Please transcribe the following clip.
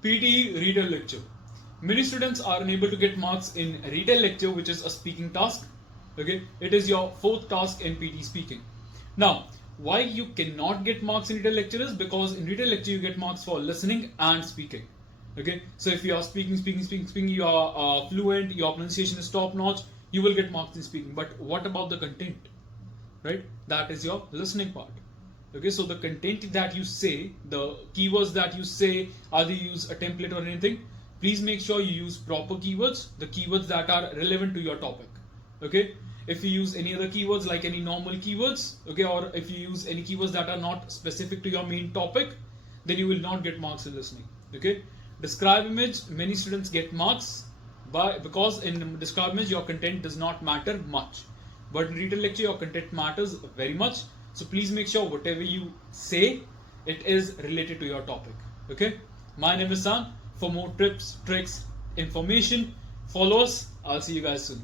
PTE Retell lecture. Many students are unable to get marks in Retell lecture, which is a speaking task. Okay, it is your fourth task in PTE speaking. Now, why you cannot get marks in Retell lecture is because in Retell lecture you get marks for listening and speaking. Okay, so if you are speaking, you are fluent, your pronunciation is top notch, you will get marks in speaking. But what about the content? Right, that is your listening part. Okay, so the content that you say, the keywords that you say, either you use a template or anything, please make sure you use proper keywords, the keywords that are relevant to your topic. Okay, if you use any other keywords like any normal keywords, okay, or if you use any keywords that are not specific to your main topic, then you will not get marks in listening. Okay, describe image, many students get marks because in describe image your content does not matter much, but in Retell lecture your content matters very much. So please make sure whatever you say, it is related to your topic. Okay, my name is San. For more tips, tricks, information, follow us. I'll see you guys soon.